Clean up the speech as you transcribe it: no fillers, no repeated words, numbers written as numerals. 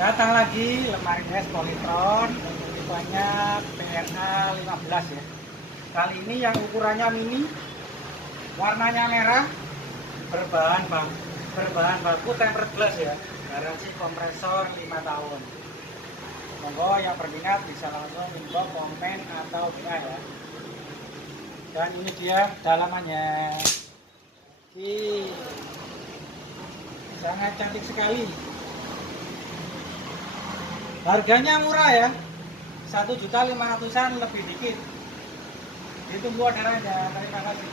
Datang lagi lemari es Polytron tipenya PRA 15 ya. Kali ini yang ukurannya mini, warnanya merah, berbahan baku tempered glass ya. Garansi kompresor 5 tahun. Monggo yang berminat bisa langsung inbox, komen atau WA ya. Dan ini dia dalamannya. Sangat cantik sekali. Harganya murah ya, 1.500.000-an lebih dikit. Ditunggu orderannya. Terima kasih.